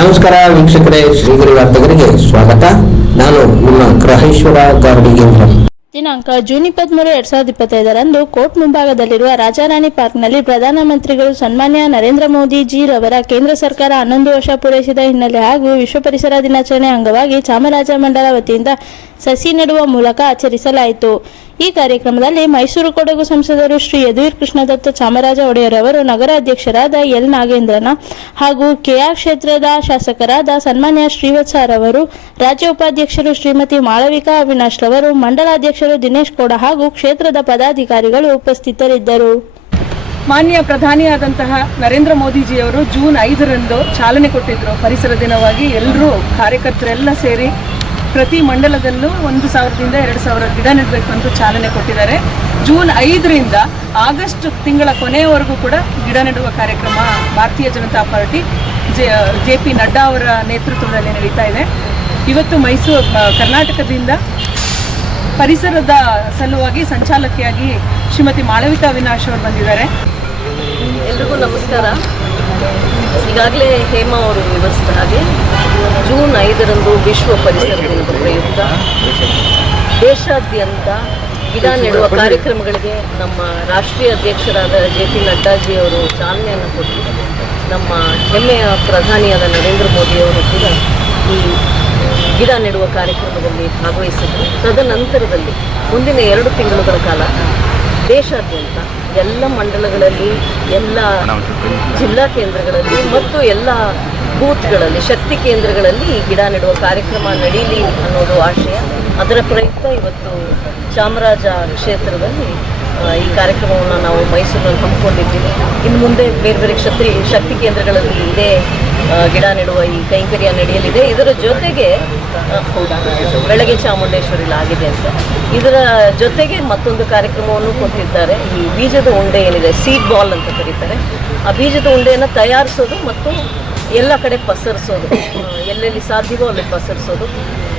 ನಮಸ್ಕಾರ ವೀಕ್ಷಕರೇ, ಶ್ರೀಗಿರಿ ವಾರ್ತೆಗರಿಗೆ ಸ್ವಾಗತ. ನಾನು ನಿಮ್ಮ ಗ್ರಹೇಶ್ವರ ಗಾರ್ಡಿಗೇಂದ್ರ ದಿನಾಂಕ ಜೂನ್ ಇಪ್ಪತ್ಮೂರು, ಎರಡ್ ಸಾವಿರದ ಇಪ್ಪತ್ತೈದರಂದು ಕೋರ್ಟ್ ಮುಂಭಾಗದಲ್ಲಿರುವ ರಾಜಾರಾಣಿ ಪಾರ್ಕ್ನಲ್ಲಿ ಪ್ರಧಾನಮಂತ್ರಿಗಳು ಸನ್ಮಾನ್ಯ ನರೇಂದ್ರ ಮೋದಿ ಜಿ ರವರ ಕೇಂದ್ರ ಸರ್ಕಾರ ಹನ್ನೊಂದು ವರ್ಷ ಪೂರೈಸಿದ ಹಿನ್ನೆಲೆ ಹಾಗೂ ವಿಶ್ವ ಪರಿಸರ ದಿನಾಚರಣೆ ಅಂಗವಾಗಿ ಚಾಮರಾಜ ಮಂಡಲ ವತಿಯಿಂದ ಸಸಿ ನೆಡುವ ಮೂಲಕ ಆಚರಿಸಲಾಯಿತು. ಈ ಕಾರ್ಯಕ್ರಮದಲ್ಲಿ ಮೈಸೂರು ಕೊಡಗು ಸಂಸದರು ಶ್ರೀ ಯದುವೀರ್ ಕೃಷ್ಣದತ್ತ ಚಾಮರಾಜ ಒಡೆಯರ್ ಅವರು ನಗರಾಧ್ಯಕ್ಷರಾದ ಎಲ್ ನಾಗೇಂದ್ರನ ಹಾಗೂ ಕೆಆರ್ ಕ್ಷೇತ್ರದ ಶಾಸಕರಾದ ಸನ್ಮಾನ್ಯ ಶ್ರೀವತ್ಸಾರ್ ಅವರು, ರಾಜ್ಯ ಉಪಾಧ್ಯಕ್ಷರು ಶ್ರೀಮತಿ ಮಾಳವಿಕಾ ಅವಿನಾಶ್ ರವರು ಮಂಡಲಾಧ್ಯಕ್ಷರು ದಿನೇಶ್ ಕೋಡ ಹಾಗೂ ಕ್ಷೇತ್ರದ ಪದಾಧಿಕಾರಿಗಳು ಉಪಸ್ಥಿತರಿದ್ದರು. ಮಾನ್ಯ ಪ್ರಧಾನಿಯಾದಂತಹ ನರೇಂದ್ರ ಮೋದಿಜಿಯವರು ಜೂನ್ ಐದರಂದು ಚಾಲನೆ ಕೊಟ್ಟಿದ್ದರು ಪರಿಸರ ದಿನವಾಗಿ ಎಲ್ಲರೂ ಕಾರ್ಯಕರ್ತರೆಲ್ಲ ಸೇರಿ ಪ್ರತಿ ಮಂಡಲದಲ್ಲೂ ಒಂದು ಸಾವಿರದಿಂದ ಎರಡು ಸಾವಿರ ಗಿಡ ನೆಡಬೇಕು ಅಂತ ಚಾಲನೆ ಕೊಟ್ಟಿದ್ದಾರೆ. ಜೂನ್ ಐದರಿಂದ ಆಗಸ್ಟ್ ತಿಂಗಳ ಕೊನೆಯವರೆಗೂ ಕೂಡ ಗಿಡ ನೆಡುವ ಕಾರ್ಯಕ್ರಮ Bharatiya Janata party, J P Nadda ಅವರ ನೇತೃತ್ವದಲ್ಲಿ ನಡೀತಾ ಇದೆ. ಇವತ್ತು ಮೈಸೂರು ಕರ್ನಾಟಕದಿಂದ ಪರಿಸರದ ಸಲುವಾಗಿ ಸಂಚಾಲಕಿಯಾಗಿ ಶ್ರೀಮತಿ ಮಾಳವಿಕಾ ಅವಿನಾಶ್ ಅವರು ಬಂದಿದ್ದಾರೆ. ಎಲ್ರಿಗೂ ನಮಸ್ಕಾರ. ಈಗಾಗಲೇ ಹೇಮಾ ಅವರು ವಿವರಿಸಿದ ಹಾಗೆ ಜೂನ್ ಐದರಂದು ವಿಶ್ವ ಪರಿಸರ ದಿನದ ಪ್ರಯುಕ್ತ. ದೇಶಾದ್ಯಂತ ಗಿಡ ನೆಡುವ ಕಾರ್ಯಕ್ರಮಗಳಿಗೆ ನಮ್ಮ ರಾಷ್ಟ್ರೀಯ ಅಧ್ಯಕ್ಷರಾದ ಜೆ ಪಿ ನಡ್ಡಾಜಿಯವರು ಚಾಲನೆಯನ್ನು ಕೊಟ್ಟು ನಮ್ಮ ಹೆಮ್ಮೆಯ ಪ್ರಧಾನಿಯಾದ ನರೇಂದ್ರ ಮೋದಿಯವರು ಕೂಡ ಈ ಗಿಡ ನೆಡುವ ಕಾರ್ಯಕ್ರಮದಲ್ಲಿ ಭಾಗವಹಿಸಿದರು ತದನಂತರದಲ್ಲಿ ಮುಂದಿನ ಎರಡು ತಿಂಗಳುಗಳ ಕಾಲ ದೇಶಾದ್ಯಂತ ಎಲ್ಲ ಮಂಡಲಗಳಲ್ಲಿ, ಎಲ್ಲ ಜಿಲ್ಲಾ ಕೇಂದ್ರಗಳಲ್ಲಿ ಮತ್ತು ಎಲ್ಲ ಬೂತ್ಗಳಲ್ಲಿ, ಶಕ್ತಿ ಕೇಂದ್ರಗಳಲ್ಲಿ ಗಿಡ ನೆಡುವ ಕಾರ್ಯಕ್ರಮ ನಡೀಲಿ ಅನ್ನೋದು ಆಶಯ. ಅದರ ಪ್ರಯುಕ್ತ ಇವತ್ತು ಚಾಮರಾಜ ಕ್ಷೇತ್ರದಲ್ಲಿ ಈ ಕಾರ್ಯಕ್ರಮವನ್ನು ನಾವು ಮೈಸೂರಿನಲ್ಲಿ ಹಮ್ಮಿಕೊಂಡಿದ್ದೀವಿ. ಇನ್ನು ಮುಂದೆ ಬೇರೆ ಬೇರೆ ಕ್ಷತ್ರಿ ಶಕ್ತಿ ಕೇಂದ್ರಗಳಲ್ಲಿ ಇದೇ ಗಿಡ ನೆಡುವ ಈ ಕೈಂಕರ್ಯ ನಡೆಯಲಿದೆ. ಇದರ ಜೊತೆಗೆ ಬೆಳಗ್ಗೆ ಚಾಮುಂಡೇಶ್ವರಿಲಿ ಆಗಿದೆ ಅಂತ. ಇದರ ಜೊತೆಗೆ ಮತ್ತೊಂದು ಕಾರ್ಯಕ್ರಮವನ್ನು ಕೊಟ್ಟಿದ್ದಾರೆ. ಈ ಬೀಜದ ಉಂಡೆ ಏನಿದೆ? ಸೀಡ್ ಬಾಲ್ ಅಂತ ಕರೀತಾರೆ. ಆ ಬೀಜದ ಉಂಡೆಯನ್ನು ತಯಾರಿಸೋದು ಮತ್ತು ಎಲ್ಲ ಕಡೆ ಪಸರಿಸೋದು. ಎಲ್ಲೆಲ್ಲಿ ಸಾಧ್ಯವೋ ಅಲ್ಲಿ ಪಸರಿಸೋದು.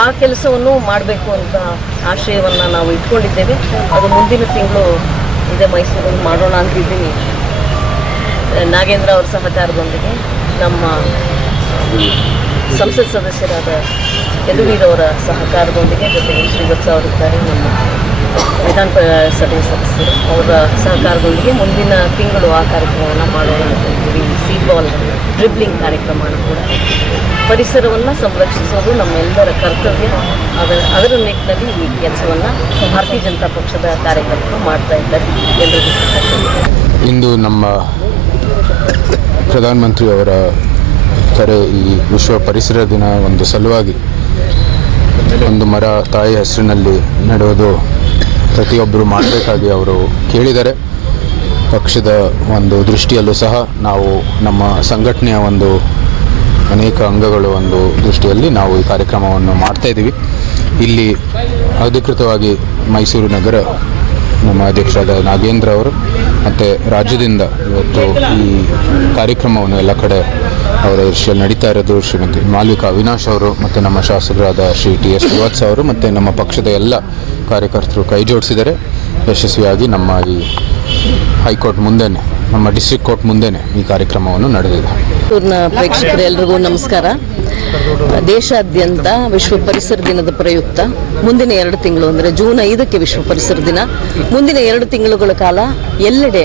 ಆ ಕೆಲಸವನ್ನು ಮಾಡಬೇಕು ಅಂತ ಆಶಯವನ್ನು ನಾವು ಇಟ್ಕೊಂಡಿದ್ದೇವೆ. ಅದು ಮುಂದಿನ ತಿಂಗಳು ಇದೇ ಮೈಸೂರಲ್ಲಿ ಮಾಡೋಣ ಅಂತಿದ್ದೀನಿ ನಾಗೇಂದ್ರ ಅವರ ಸಹಕಾರದೊಂದಿಗೆ. ನಮ್ಮ ಸಂಸತ್ ಸದಸ್ಯರಾದ ಯದುವೀರವರ ಸಹಕಾರದೊಂದಿಗೆ ಜೊತೆಗೆ ಶ್ರೀವತ್ಸ ಅವರಿದ್ದಾರೆ ನಮ್ಮ ವಿಧಾನ ಸಭೆ ಸದಸ್ಯರು. ಅವರ ಸಹಕಾರದೊಂದಿಗೆ ಮುಂದಿನ ತಿಂಗಳು ಆ ಕಾರ್ಯಕ್ರಮವನ್ನು ಮಾಡೋಣ ಅಂತ ಇದ್ದೀವಿ ಸೀಡ್ ಬಾಲ್ ಡ್ರಿಬ್ಲಿಂಗ್ ಕಾರ್ಯಕ್ರಮವನ್ನು ಕೂಡ. ಪರಿಸರವನ್ನು ಸಂರಕ್ಷಿಸೋದು ನಮ್ಮೆಲ್ಲರ ಕರ್ತವ್ಯ. ಅದರ ಅದರ ನಿಟ್ಟಿನಲ್ಲಿ ಈ ಕೆಲಸವನ್ನು ಭಾರತೀಯ ಜನತಾ ಪಕ್ಷದ ಕಾರ್ಯಕರ್ತರು ಮಾಡ್ತಾ ಇದ್ದಾರೆ. ಎಲ್ಲರಿಗೂ. ಇಂದು ನಮ್ಮ ಪ್ರಧಾನಮಂತ್ರಿ ಅವರ ಕರೆ ಈ ವಿಶ್ವ ಪರಿಸರ ದಿನ ಒಂದು ಸಲುವಾಗಿ ಒಂದು ಮರ ತಾಯಿ ಹೆಸರಿನಲ್ಲಿ ನೆಡುವುದು ಪ್ರತಿಯೊಬ್ಬರು ಮಾಡಬೇಕಾಗಿ ಅವರು ಕೇಳಿದ್ದಾರೆ ಪಕ್ಷದ ಒಂದು ದೃಷ್ಟಿಯಲ್ಲೂ ಸಹ ನಾವು ನಮ್ಮ ಸಂಘಟನೆಯ ಒಂದು ಅನೇಕ ಅಂಗಗಳು ಒಂದು ದೃಷ್ಟಿಯಲ್ಲಿ ನಾವು ಈ ಕಾರ್ಯಕ್ರಮವನ್ನು ಮಾಡ್ತಾಯಿದ್ದೀವಿ ಇಲ್ಲಿ ಅಧಿಕೃತವಾಗಿ ಮೈಸೂರು ನಗರ ನಮ್ಮ ಅಧ್ಯಕ್ಷರಾದ ನಾಗೇಂದ್ರ ಅವರು ಮತ್ತು ರಾಜ್ಯದಿಂದ ಇವತ್ತು ಈ ಕಾರ್ಯಕ್ರಮವನ್ನು ಎಲ್ಲ ಕಡೆ ಅವರ ವಿಷಯ ನಡೀತಾ ಇರೋದು. ಶ್ರೀಮತಿ ಮಾಲೀಕ ಅವಿನಾಶ್ ಅವರು ಮತ್ತು ನಮ್ಮ ಶಾಸಕರಾದ ಶ್ರೀ ಟಿ ಎಸ್ ಶ್ರೀವತ್ಸ ಅವರು ಮತ್ತು ನಮ್ಮ ಪಕ್ಷದ ಎಲ್ಲ ಕಾರ್ಯಕರ್ತರು ಕೈ ಜೋಡಿಸಿದರೆ ಯಶಸ್ವಿಯಾಗಿ ನಮ್ಮ ಈ ಹೈಕೋರ್ಟ್ ಮುಂದೆನೆ, ನಮ್ಮ ಡಿಸ್ಟ್ರಿಕ್ಟ್ ಕೋರ್ಟ್ ಮುಂದೆನೆ ಈ ಕಾರ್ಯಕ್ರಮವನ್ನು ನಡೆದಿದೆ. ಪ್ರೇಕ್ಷಕರೆಲ್ಲರಿಗೂ ನಮಸ್ಕಾರ. ದೇಶಾದ್ಯಂತ ವಿಶ್ವ ಪರಿಸರ ದಿನದ ಪ್ರಯುಕ್ತ ಮುಂದಿನ ಎರಡು ತಿಂಗಳು, ಅಂದರೆ ಜೂನ್ ಐದಕ್ಕೆ ವಿಶ್ವ ಪರಿಸರ ದಿನ. ಮುಂದಿನ ಎರಡು ತಿಂಗಳುಗಳ ಕಾಲ ಎಲ್ಲೆಡೆ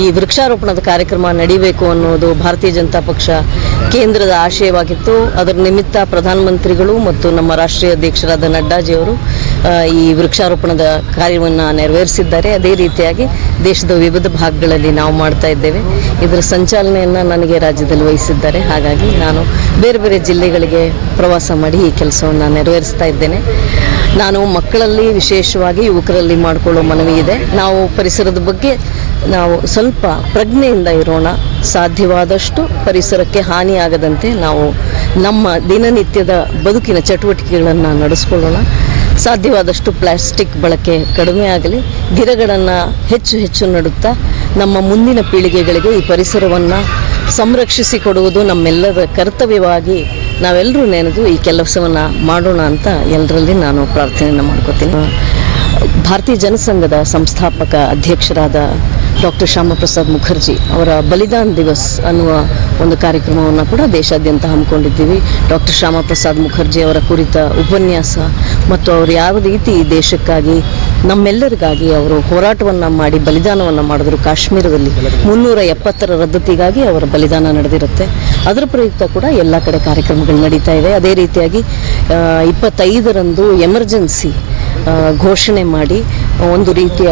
ಈ ವೃಕ್ಷಾರೋಪಣದ ಕಾರ್ಯಕ್ರಮ ನಡೀಬೇಕು ಅನ್ನೋದು ಭಾರತೀಯ ಜನತಾ ಪಕ್ಷ ಕೇಂದ್ರದ ಆಶಯವಾಗಿತ್ತು. ಅದರ ನಿಮಿತ್ತ ಪ್ರಧಾನಮಂತ್ರಿಗಳು ಮತ್ತು ನಮ್ಮ ರಾಷ್ಟ್ರೀಯ ಅಧ್ಯಕ್ಷರಾದ ನಡ್ಡಾಜಿಯವರು ಈ ವೃಕ್ಷಾರೋಪಣದ ಕಾರ್ಯವನ್ನು ನೆರವೇರಿಸಿದ್ದಾರೆ. ಅದೇ ರೀತಿಯಾಗಿ ದೇಶದ ವಿವಿಧ ಭಾಗಗಳಲ್ಲಿ ನಾವು ಮಾಡ್ತಾ ಇದ್ದೇವೆ. ಇದರ ಸಂಚಾಲನೆಯನ್ನು ನನಗೆ ರಾಜ್ಯದಲ್ಲಿ ವಹಿಸಿದ್ದಾರೆ. ಹಾಗಾಗಿ ನಾನು ಬೇರೆ ಬೇರೆ ಜಿಲ್ಲೆಗಳಿಗೆ ಪ್ರವಾಸ ಮಾಡಿ ಈ ಕೆಲಸವನ್ನು ನೆರವೇರಿಸ್ತಾ ಇದ್ದೇನೆ. ನಾನು ಮಕ್ಕಳಲ್ಲಿ ವಿಶೇಷವಾಗಿ ಯುವಕರಲ್ಲಿ ಮಾಡಿಕೊಳ್ಳೋ ಮನವಿ ಇದೆ. ನಾವು ಪರಿಸರದ ಬಗ್ಗೆ ನಾವು ಸ್ವಲ್ಪ ಪ್ರಜ್ಞೆಯಿಂದ ಇರೋಣ. ಸಾಧ್ಯವಾದಷ್ಟು ಪರಿಸರಕ್ಕೆ ಹಾನಿಯಾಗದಂತೆ ನಾವು ನಮ್ಮ ದಿನನಿತ್ಯದ ಬದುಕಿನ ಚಟುವಟಿಕೆಗಳನ್ನು ನಡೆಸ್ಕೊಳ್ಳೋಣ. ಸಾಧ್ಯವಾದಷ್ಟು ಪ್ಲಾಸ್ಟಿಕ್ ಬಳಕೆ ಕಡಿಮೆ ಆಗಲಿ. ಗಿಡಗಳನ್ನು ಹೆಚ್ಚು ಹೆಚ್ಚು ನಡುತ್ತಾ ನಮ್ಮ ಮುಂದಿನ ಪೀಳಿಗೆಗಳಿಗೆ ಈ ಪರಿಸರವನ್ನು ಸಂರಕ್ಷಿಸಿ ಕೊಡುವುದು ನಮ್ಮೆಲ್ಲರ ಕರ್ತವ್ಯವಾಗಿ ನಾವೆಲ್ಲರೂ ನೆನೆದು ಈ ಕೆಲಸವನ್ನು ಮಾಡೋಣ ಅಂತ ಎಲ್ಲರಲ್ಲಿ ನಾನು ಪ್ರಾರ್ಥನೆಯನ್ನು ಮಾಡ್ಕೋತೀನಿ. ಭಾರತೀಯ ಜನಸಂಘದ ಸಂಸ್ಥಾಪಕ ಅಧ್ಯಕ್ಷರಾದ ಡಾಕ್ಟರ್ ಶ್ಯಾಮಪ್ರಸಾದ್ ಮುಖರ್ಜಿ ಅವರ ಬಲಿದಾನ್ ದಿವಸ್ ಅನ್ನುವ ಒಂದು ಕಾರ್ಯಕ್ರಮವನ್ನು ಕೂಡ ದೇಶಾದ್ಯಂತ ಹಮ್ಮಿಕೊಂಡಿದ್ದೀವಿ. ಡಾಕ್ಟರ್ ಶ್ಯಾಮಪ್ರಸಾದ್ ಮುಖರ್ಜಿ ಅವರ ಕುರಿತ ಉಪನ್ಯಾಸ ಮತ್ತು ಅವರು ಯಾವ ರೀತಿ ದೇಶಕ್ಕಾಗಿ ನಮ್ಮೆಲ್ಲರಿಗಾಗಿ ಅವರು ಹೋರಾಟವನ್ನು ಮಾಡಿ ಬಲಿದಾನವನ್ನು ಮಾಡಿದ್ರು. ಕಾಶ್ಮೀರದಲ್ಲಿ ಮುನ್ನೂರ ಎಪ್ಪತ್ತರ ರದ್ದತಿಗಾಗಿ ಅವರ ಬಲಿದಾನ ನಡೆದಿರುತ್ತೆ. ಅದರ ಪ್ರಯುಕ್ತ ಕೂಡ ಎಲ್ಲ ಕಡೆ ಕಾರ್ಯಕ್ರಮಗಳು ನಡೀತಾ ಇದೆ ಅದೇ ರೀತಿಯಾಗಿ ಇಪ್ಪತ್ತೈದರಂದು ಎಮರ್ಜೆನ್ಸಿ ಘೋಷಣೆ ಮಾಡಿ ಒಂದು ರೀತಿಯ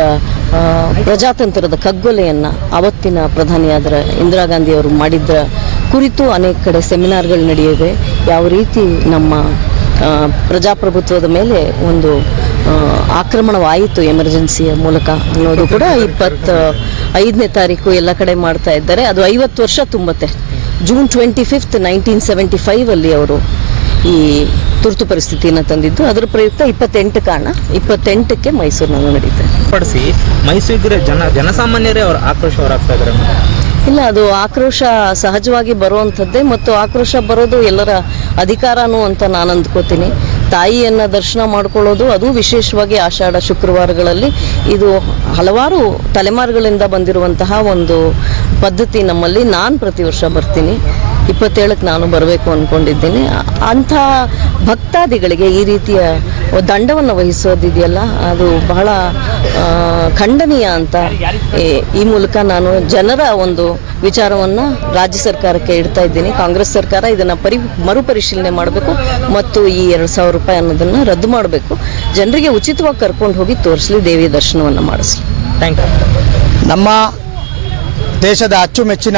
ಪ್ರಜಾತಂತ್ರದ ಕಗ್ಗೊಲೆಯನ್ನು ಅವತ್ತಿನ ಪ್ರಧಾನಿಯಾದ ಇಂದಿರಾ ಗಾಂಧಿ ಅವರು ಮಾಡಿದ್ರ ಕುರಿತು ಅನೇಕ ಕಡೆ ಸೆಮಿನಾರ್ಗಳು ನಡೆಯಿವೆ. ಯಾವ ರೀತಿ ನಮ್ಮ ಪ್ರಜಾಪ್ರಭುತ್ವದ ಮೇಲೆ ಒಂದು ಆಕ್ರಮಣವಾಯಿತು ಎಮರ್ಜೆನ್ಸಿಯ ಮೂಲಕ ಅನ್ನೋದು ಕೂಡ ಇಪ್ಪತ್ತ ಐದನೇ ತಾರೀಕು ಎಲ್ಲ ಕಡೆ ಮಾಡ್ತಾ ಇದ್ದಾರೆ. ಅದು ಐವತ್ತು ವರ್ಷ ತುಂಬತ್ತೆ. June twenty fifth, nineteen seventy ಫೈವಲ್ಲಿ ಅವರು ಈ ತುರ್ತು ಪರಿಸ್ಥಿತಿಯನ್ನು ತಂದಿದ್ದು. ಅದರ ಪ್ರಯುಕ್ತ ಇಪ್ಪತ್ತೆಂಟು ಕಾರಣ ಇಪ್ಪತ್ತೆಂಟಕ್ಕೆ ಮೈಸೂರಿನಲ್ಲಿ ನಡೀತಾ ಪಡಿಸಿ ಮೈಸೂರಿಗೆ ಜನ ಜನಸಾಮಾನ್ಯರೇ ಅವರು ಆಕ್ರೋಶ ಹೊರಾಗ್ತಾ ಇದ್ದಾರೆ ಇಲ್ಲ ಅದು ಆಕ್ರೋಶ ಸಹಜವಾಗಿ ಬರುವಂಥದ್ದೇ ಮತ್ತು ಆಕ್ರೋಶ ಬರೋದು ಎಲ್ಲರ ಅಧಿಕಾರನೂ ಅಂತ ನಾನು ಅಂದ್ಕೋತೀನಿ. ತಾಯಿಯನ್ನು ದರ್ಶನ ಮಾಡ್ಕೊಳ್ಳೋದು ಅದು ವಿಶೇಷವಾಗಿ ಆಷಾಢ ಶುಕ್ರವಾರಗಳಲ್ಲಿ ಇದು ಹಲವಾರು ತಲೆಮಾರುಗಳಿಂದ ಬಂದಿರುವಂತಹ ಒಂದು ಪದ್ಧತಿ ನಮ್ಮಲ್ಲಿ. ನಾನು ಪ್ರತಿ ವರ್ಷ ಬರ್ತೀನಿ. ಇಪ್ಪತ್ತೇಳಕ್ಕೆ ನಾನು ಬರಬೇಕು ಅಂದ್ಕೊಂಡಿದ್ದೀನಿ ಅಂಥ ಭಕ್ತಾದಿಗಳಿಗೆ ಈ ರೀತಿಯ ದಂಡವನ್ನು ವಹಿಸೋದಿದೆಯಲ್ಲ, ಅದು ಬಹಳ ಖಂಡನೀಯ ಅಂತ ಈ- ಮೂಲಕ ನಾನು ಜನರ ಒಂದು ವಿಚಾರವನ್ನು ರಾಜ್ಯ ಸರ್ಕಾರಕ್ಕೆ ಇಡ್ತಾ ಇದ್ದೀನಿ. ಕಾಂಗ್ರೆಸ್ ಸರ್ಕಾರ ಇದನ್ನು ಪರಿ, ಮರುಪರಿಶೀಲನೆ ಮಾಡಬೇಕು ಮತ್ತು ಈ ಎರಡು ಸಾವಿರ ರೂಪಾಯಿ ಅನ್ನೋದನ್ನು ರದ್ದು ಮಾಡಬೇಕು. ಜನರಿಗೆ ಉಚಿತವಾಗಿ ಕರ್ಕೊಂಡು ಹೋಗಿ ತೋರಿಸಲಿ, ದೇವಿಯ ದರ್ಶನವನ್ನು ಮಾಡಿಸ್ಲಿ. ಥ್ಯಾಂಕ್ ಯು ನಮ್ಮ ದೇಶದ ಅಚ್ಚುಮೆಚ್ಚಿನ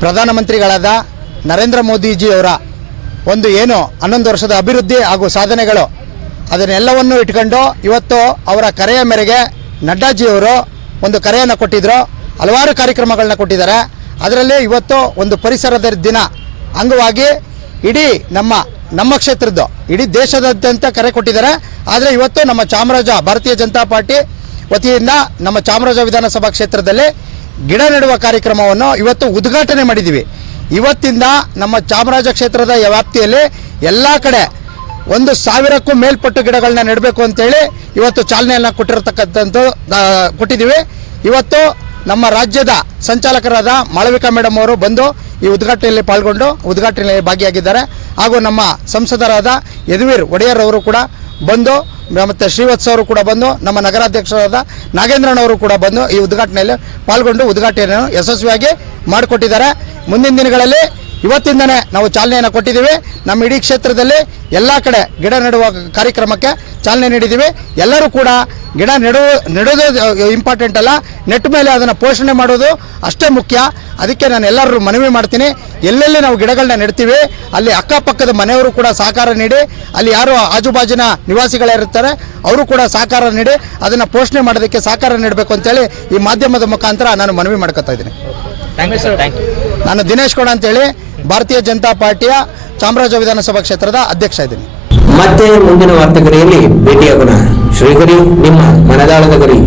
ಪ್ರಧಾನಮಂತ್ರಿಗಳಾದ ನರೇಂದ್ರ ಮೋದಿಜಿಯವರ ಒಂದು ಏನು ಹನ್ನೊಂದು ವರ್ಷದ ಅಭಿವೃದ್ಧಿ ಹಾಗೂ ಸಾಧನೆಗಳು, ಅದನ್ನೆಲ್ಲವನ್ನು ಇಟ್ಕೊಂಡು ಇವತ್ತು ಅವರ ಕರೆಯ ಮೇರೆಗೆ ನಡ್ಡಾಜಿಯವರು ಒಂದು ಕರೆಯನ್ನು ಕೊಟ್ಟಿದ್ದರು ಹಲವಾರು ಕಾರ್ಯಕ್ರಮಗಳನ್ನ ಕೊಟ್ಟಿದ್ದಾರೆ. ಅದರಲ್ಲಿ ಇವತ್ತು ಒಂದು ಪರಿಸರದ ದಿನ. ಅಂಗವಾಗಿ ಇಡೀ ನಮ್ಮ ನಮ್ಮ ಕ್ಷೇತ್ರದ್ದು, ಇಡೀ ದೇಶದಾದ್ಯಂತ ಕರೆ ಕೊಟ್ಟಿದ್ದಾರೆ. ಆದರೆ ಇವತ್ತು ನಮ್ಮ ಚಾಮರಾಜ ಭಾರತೀಯ ಜನತಾ ಪಾರ್ಟಿ ವತಿಯಿಂದ ನಮ್ಮ ಚಾಮರಾಜ ವಿಧಾನಸಭಾ ಕ್ಷೇತ್ರದಲ್ಲಿ ಗಿಡ ನೆಡುವ ಕಾರ್ಯಕ್ರಮವನ್ನು ಇವತ್ತು ಉದ್ಘಾಟನೆ ಮಾಡಿದ್ದೀವಿ. ಇವತ್ತಿಂದ ನಮ್ಮ ಚಾಮರಾಜ ಕ್ಷೇತ್ರದ ವ್ಯಾಪ್ತಿಯಲ್ಲಿ ಎಲ್ಲ ಕಡೆ ಒಂದು ಸಾವಿರಕ್ಕೂ ಮೇಲ್ಪಟ್ಟು ಗಿಡಗಳನ್ನ ನೆಡಬೇಕು ಅಂತೇಳಿ ಇವತ್ತು ಚಾಲನೆಯನ್ನು ಕೊಟ್ಟಿರತಕ್ಕಂಥದ್ದು ಕೊಟ್ಟಿದ್ದೀವಿ. ಇವತ್ತು ನಮ್ಮ ರಾಜ್ಯದ ಸಂಚಾಲಕರಾದ ಮಾಳವಿಕಾ ಮೇಡಮ್ ಅವರು ಬಂದು ಈ ಉದ್ಘಾಟನೆಯಲ್ಲಿ ಪಾಲ್ಗೊಂಡು ಉದ್ಘಾಟನೆಯಲ್ಲಿ ಭಾಗಿಯಾಗಿದ್ದಾರೆ. ಹಾಗೂ ನಮ್ಮ ಸಂಸದರಾದ ಯದುವೀರ್ ಒಡೆಯರ್ ಅವರು ಕೂಡ ಬಂದು ಮತ್ತು ಶ್ರೀವತ್ಸ ಅವರು ಕೂಡ ಬಂದು, ನಮ್ಮ ನಗರಾಧ್ಯಕ್ಷರಾದ ನಾಗೇಂದ್ರನವರು ಕೂಡ ಬಂದು ಈ ಉದ್ಘಾಟನೆಯಲ್ಲಿ ಪಾಲ್ಗೊಂಡು ಉದ್ಘಾಟನೆಯನ್ನು ಯಶಸ್ವಿಯಾಗಿ ಮಾಡಿಕೊಟ್ಟಿದ್ದಾರೆ. ಮುಂದಿನ ದಿನಗಳಲ್ಲಿ ಇವತ್ತಿಂದನೇ ನಾವು ಚಾಲನೆಯನ್ನು ಕೊಟ್ಟಿದ್ದೀವಿ. ನಮ್ಮ ಇಡೀ ಕ್ಷೇತ್ರದಲ್ಲಿ ಎಲ್ಲ ಕಡೆ ಗಿಡ ನೆಡುವ ಕಾರ್ಯಕ್ರಮಕ್ಕೆ ಚಾಲನೆ ನೀಡಿದ್ದೀವಿ. ಎಲ್ಲರೂ ಕೂಡ ಗಿಡ ನೆಡುವ ನೆಡೋದು ಇಂಪಾರ್ಟೆಂಟ್ ಅಲ್ಲ. ನೆಟ್ ಮೇಲೆ ಅದನ್ನು ಪೋಷಣೆ ಮಾಡೋದು ಅಷ್ಟೇ ಮುಖ್ಯ. ಅದಕ್ಕೆ ನಾನು ಎಲ್ಲರೂ ಮನವಿ ಮಾಡ್ತೀನಿ. ಎಲ್ಲೆಲ್ಲಿ ನಾವು ಗಿಡಗಳನ್ನ ನೆಡ್ತೀವಿ ಅಲ್ಲಿ ಅಕ್ಕಪಕ್ಕದ ಮನೆಯವರು ಕೂಡ ಸಹಕಾರ ನೀಡಿ ಅಲ್ಲಿ ಯಾರು ಆಜುಬಾಜಿನ ನಿವಾಸಿಗಳಿರ್ತಾರೆ ಅವರು ಕೂಡ ಸಹಕಾರ ನೀಡಿ ಅದನ್ನು ಪೋಷಣೆ ಮಾಡೋದಕ್ಕೆ ಸಹಕಾರ ನೀಡಬೇಕು ಅಂತೇಳಿ ಈ ಮಾಧ್ಯಮದ ಮುಖಾಂತರ ನಾನು ಮನವಿ ಮಾಡ್ಕೊತಾ ಇದ್ದೀನಿ. ಥ್ಯಾಂಕ್ ಯು ಸರ್ ನಾನು ದಿನೇಶ್ ಗೌಡ ಅಂತೇಳಿ ಭಾರತೀಯ ಜನತಾ ಪಾರ್ಟಿಯ ಚಾಮರಾಜ ವಿಧಾನಸಭಾ ಕ್ಷೇತ್ರದ ಅಧ್ಯಕ್ಷ ಇದ್ದೀನಿ. ಮತ್ತೆ ಮುಂದಿನ ವಾರ್ತೆಗರಿಯಲ್ಲಿ ಭೇಟಿಯಾಗೋಣ ಶ್ರೀಗರಿ ನಿಮ್ಮ ಮನದಾಳದ ಗರಿ.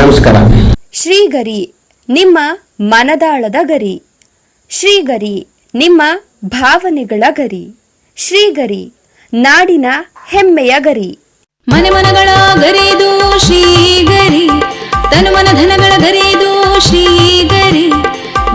ನಮಸ್ಕಾರ. ಶ್ರೀಗರಿ ನಿಮ್ಮ ಮನದಾಳದ ಗರಿ. ಶ್ರೀಗರಿ ನಿಮ್ಮ ಭಾವನೆಗಳ ಗರಿ. ಶ್ರೀಗರಿ ನಾಡಿನ ಹೆಮ್ಮೆಯ ಗರಿ. ಮನೆ ಮನಗಳ ಗರಿದು ಶ್ರೀಗರಿ ತನು ಮನ ಧನಗಳ ಗರಿದು ಶ್ರೀಗರಿ